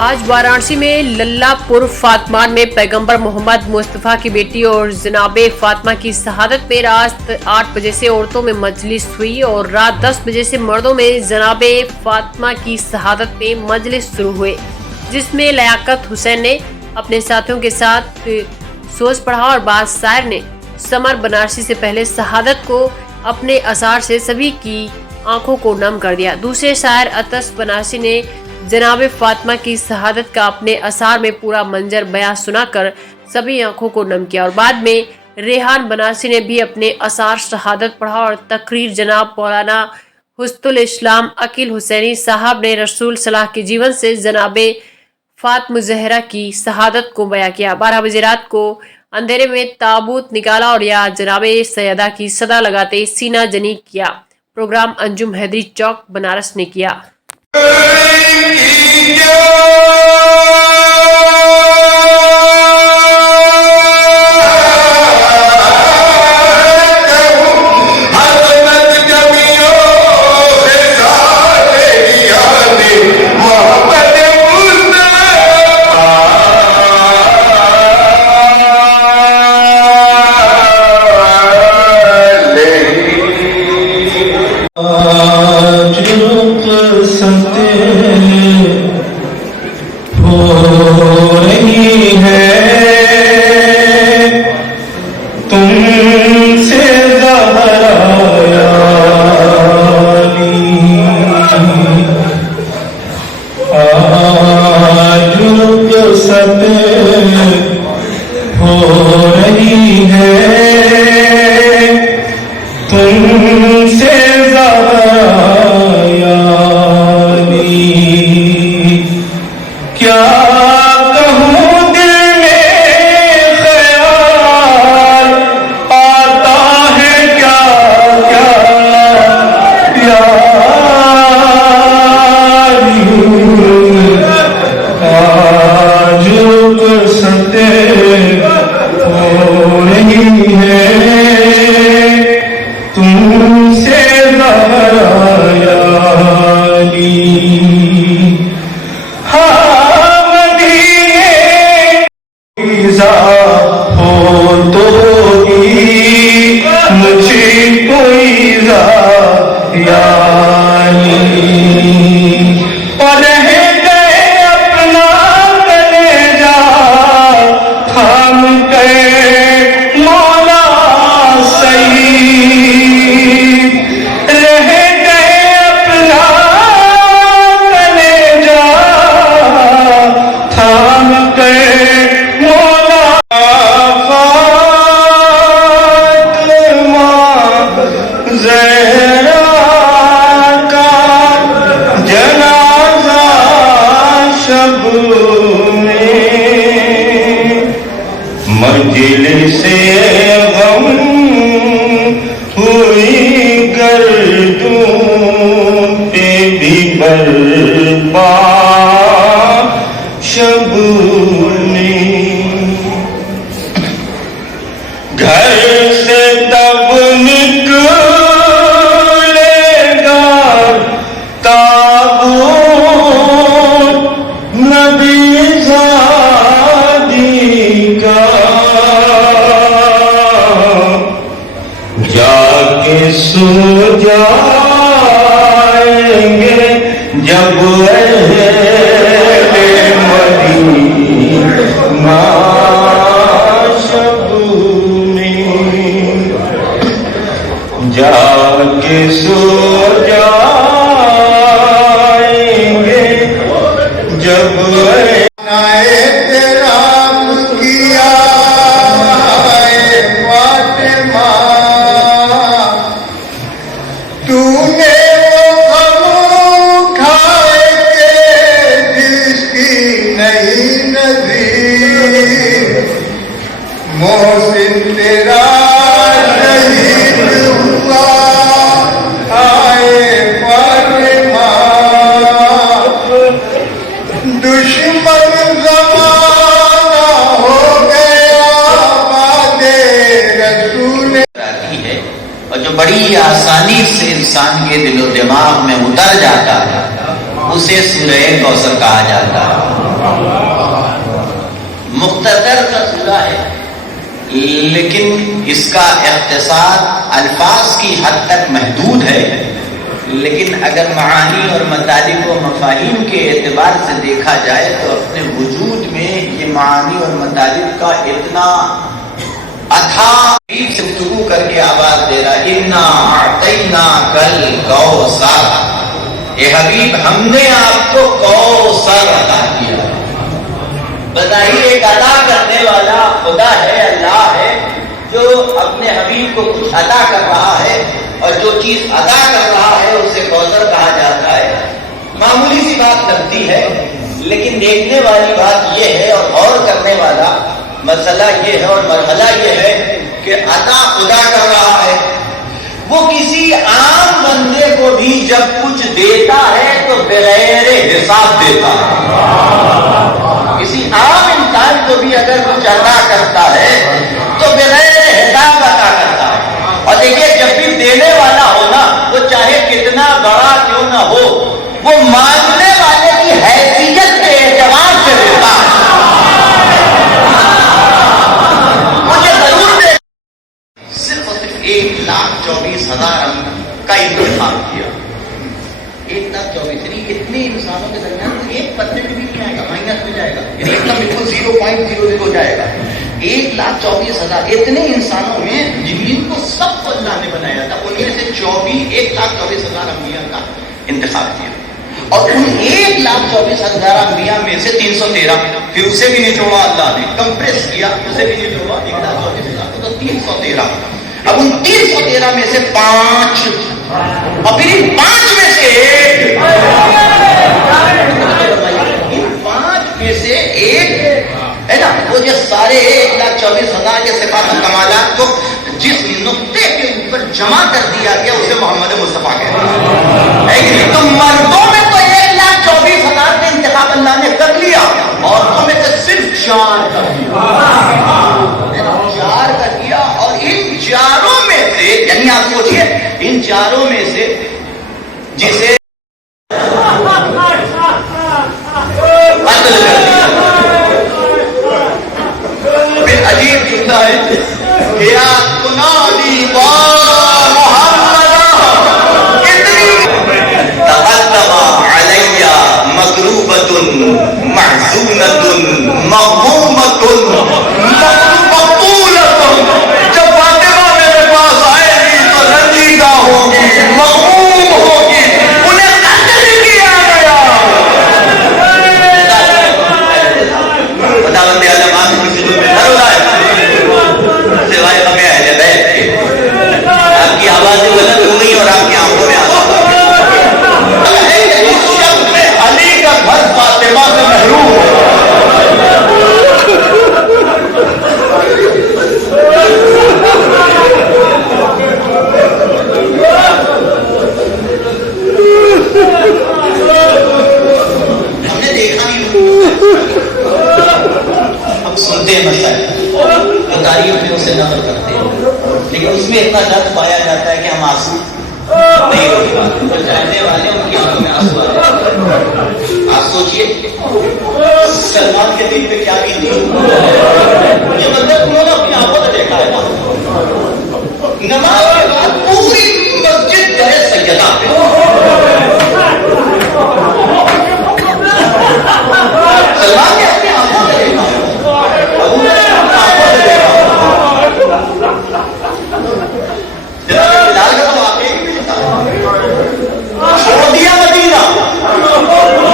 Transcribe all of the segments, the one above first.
آج وارانسی میں للہ پور فاطمان میں پیغمبر محمد مصطفیٰ کی بیٹی اور جناب فاطمہ کی شہادت میں رات 8 بجے سے عورتوں میں مجلس ہوئی اور رات 10 بجے سے مردوں میں جناب فاطمہ کی شہادت میں مجلس شروع ہوئے، جس میں لیاقت حسین نے اپنے ساتھیوں کے ساتھ سوز پڑھا اور بعض شاعر نے سمر بنارسی سے پہلے شہادت کو اپنے اشعار سے سبھی کی آنکھوں کو نم کر دیا۔ دوسرے شاعر عطس بنارسی نے جناب فاطمہ کی شہادت کا اپنے اشعار میں پورا منظر بیان سنا کر سبھی آنکھوں کو نم کیا، اور بعد میں ریحان بنارسی نے بھی اپنے اشعار شہادت پڑھا اور تقریر جناب مولانا حسن الاسلام عقیل حسینی صاحب نے رسول صلاح کے جیون سے جناب فاطمہ زہرا کی شہادت کو بیان کیا۔ 12 بجے رات کو اندھیرے میں تابوت نکالا اور یا جناب سیدہ کی صدا لگاتے سینہ جنی کیا۔ پروگرام انجم حیدری چوک بنارس نے کیا۔ مجلس غم ہوئی گردوں پہ بھی برپا شب میں، گھر سے تب نکلے گا تابوت نبی زادی کا، جا کے سو جائیں گے جب مدینہ شب میں، جا کے سو جائیں گے جب محسن تیرا شہید ہوا آئے فاطمہ، دشمن زمانہ ہو گیا بعد رسول ہے، اور جو بڑی آسانی سے انسان کے دل و دماغ میں اتر جاتا ہے اسے سورہ کوثر کہا جاتا ہے۔ مختصر کا سورہ ہے، لیکن اس کا اختصار الفاظ کی حد تک محدود ہے، لیکن اگر معانی اور مطالب و مفاہیم کے اعتبار سے دیکھا جائے تو اپنے وجود میں یہ معانی اور مطالب کا اتنا اتھا سے گفتگو کر کے آواز دے رہا، اِنَّا أَعْطَيْنَاكَ الْكَوْثَرَ، اے حبیب ہم نے آپ کو کوثر عطا کیا۔ بتائیے، ایک عطا کرنے والا خدا ہے، اللہ ہے، جو اپنے حبیب کو کچھ عطا کر رہا ہے، اور جو چیز عطا کر رہا ہے اسے کوثر کہا جاتا ہے۔ معمولی سی بات لگتی ہے، لیکن دیکھنے والی بات یہ ہے اور غور کرنے والا مسئلہ یہ ہے اور مرحلہ یہ ہے کہ عطا خدا کر رہا ہے، وہ کسی عام بندے کو بھی جب کچھ دیتا ہے تو بغیر حساب دیتا ہے۔ کسی عام انسان کو بھی اگر کچھ عطا کرتا ہے تو بغیر حساب عطا کرتا ہے۔ اور دیکھیے، جب بھی دینے والا ہو نا، وہ چاہے کتنا بڑا کیوں نہ ہو، وہ مانگنے والے کی حیثیت کے اعتبار سے دیتا ہے۔ مجھے ضرور دے، صرف اور صرف 1,24,000 کا انتخاب کیا۔ 1,24,000 اتنے انسانوں کے درمیان 1% بھی نہیں آئے گا، مائنس میں جائے گا، یعنی ایک دم بالکل 0.00 جائے گا۔ 1,24,000 اتنے انسانوں میں جن کو سب کو اللہ نے بنایا تھا، ان میں سے 1,24,000 انبیاء کا انتخاب کیا، اور ان 1,24,000 انبیاء میں سے 313، پھر اسے بھی نہیں چھوڑا اللہ نے، کمپریس کیا، اسے بھی نہیں چھوڑا 1,24,000 کو، تو 313۔ اب ان 313 میں سے 5، اور پھر ان 5 میں سے ایک، ان 5 میں سے ایک ہے نا، وہ جو سارے 1,24,000 کے صفات و کمالات کو جس نقطے کے اوپر جمع کر دیا گیا اسے محمد مصطفیٰ کہتے ہیں۔ تو مردوں میں تو 1,24,000 کا انتخاب اللہ نے کر لیا، عورتوں میں تو صرف 4 کر دیا، 4 کر دیا، اور ان 4 میں سے، یعنی آپ سوچئے ان 4 میں سے جسے قتل کر دیا، پھر عجیب جملہ ہے کہ تنادی محمد اتنی تقدم علی مغروبۃ محزونۃ مغمومۃ مقبولۃ، جب فاطمہ میرے پاس آئے گی تو رنجیدہ ہوگی، مغموم ہوگی، انہیں قتل کیا گیا۔ خدا بندے عالم آپ کسی دل میں نہ رلائے سوائے ہمیں اہل بیت کے۔ آپ کی آوازیں بلند ہو گئی اور آپ کی آنکھوں میں اس شخص میں علی کا گھر فاطمہ سے محروم ہو۔ ہم نے دیکھا نہیں، ہم سنتے ہیں مسائل، وہ تاریخ میں اسے نقل کرتے ہیں، لیکن اس میں اتنا درد پایا جاتا ہے کہ ہم آنسو نہیں ہوگی، جو چاہنے والے ان کی آنکھوں میں آنسو آ جاتے ہیں۔ آپ سوچئے سلمان کے دل پہ کیا بیتی ہو، یہ منظر انہوں نے اپنی آنکھوں سے دیکھا ہے نا۔ نماز کے بعد پوری مسجد جو ہے سیدہ پہ، سلمان نے اپنی آنکھوں سے دیکھا، ابو نے اپنی آنکھوں سے دیکھا۔ جناب بلال کا تو واقعی بھی بتا، چھوڑ دیا مدینہ،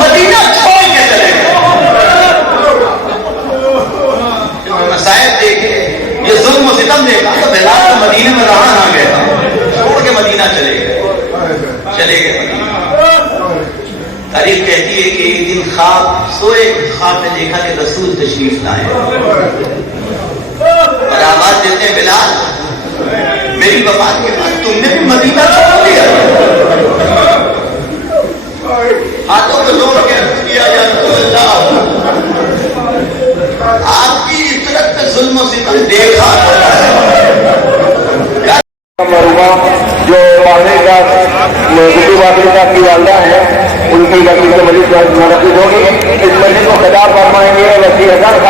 مدینہ چھوڑ کے چلے گئے۔ مسائل دیکھے، یہ ظلم و ستم دیکھا تو بلال تو مدینے میں رہا نہ گیا، چھوڑ کے مدینہ چلے گئے مدینہ۔ تاریخ کہتی ہے کہ ایک دن خواب میں دیکھا کہ رسول تشریف لائے اور آواز دیتے ہیں، بلال میری وفات کے بعد تم نے بھی مدینہ چھوڑ دیا۔ ہاتھوں کو جوڑ کے عرض کیا، یا رسول اللہ آپ کی عطرت پہ ظلم و ستم دیکھا مرحوما جو کی والدہ ہے، ان کی لڑکی سے مزید ہوگی، اس مجلس کو خطاب